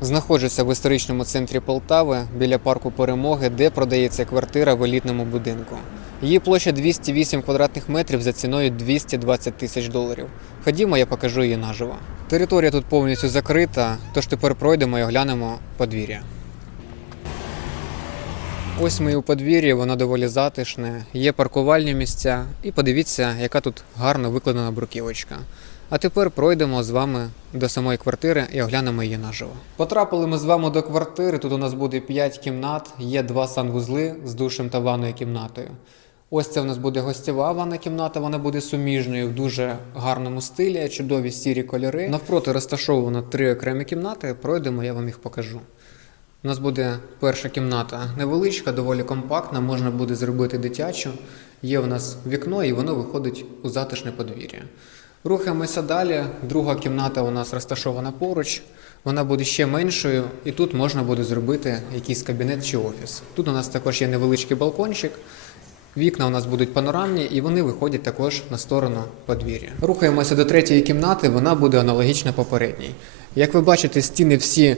Знаходжуся в історичному центрі Полтави біля парку Перемоги, де продається квартира в елітному будинку. Її площа 208 квадратних метрів за ціною 220 тисяч доларів. Ходімо, я покажу її наживо. Територія тут повністю закрита, тож тепер пройдемо і оглянемо подвір'я. Ось ми у подвір'ї, воно доволі затишне, є паркувальні місця, і подивіться, яка тут гарно викладена бруківочка. А тепер пройдемо з вами до самої квартири і оглянемо її наживо. Потрапили ми з вами до квартири. Тут у нас буде 5 кімнат, є два санвузли з душем та ванною кімнатою. Ось це у нас буде гостєва ванна кімната, вона буде суміжною в дуже гарному стилі, чудові сірі кольори. Навпроти розташовано три окремі кімнати. Пройдемо, я вам їх покажу. У нас буде перша кімната невеличка, доволі компактна, можна буде зробити дитячу. Є у нас вікно, і воно виходить у затишне подвір'я. Рухаємося далі. Друга кімната у нас розташована поруч. Вона буде ще меншою, і тут можна буде зробити якийсь кабінет чи офіс. Тут у нас також є невеличкий балкончик. Вікна у нас будуть панорамні, і вони виходять також на сторону подвір'я. Рухаємося до третьої кімнати, вона буде аналогічна попередній. Як ви бачите, стіни всі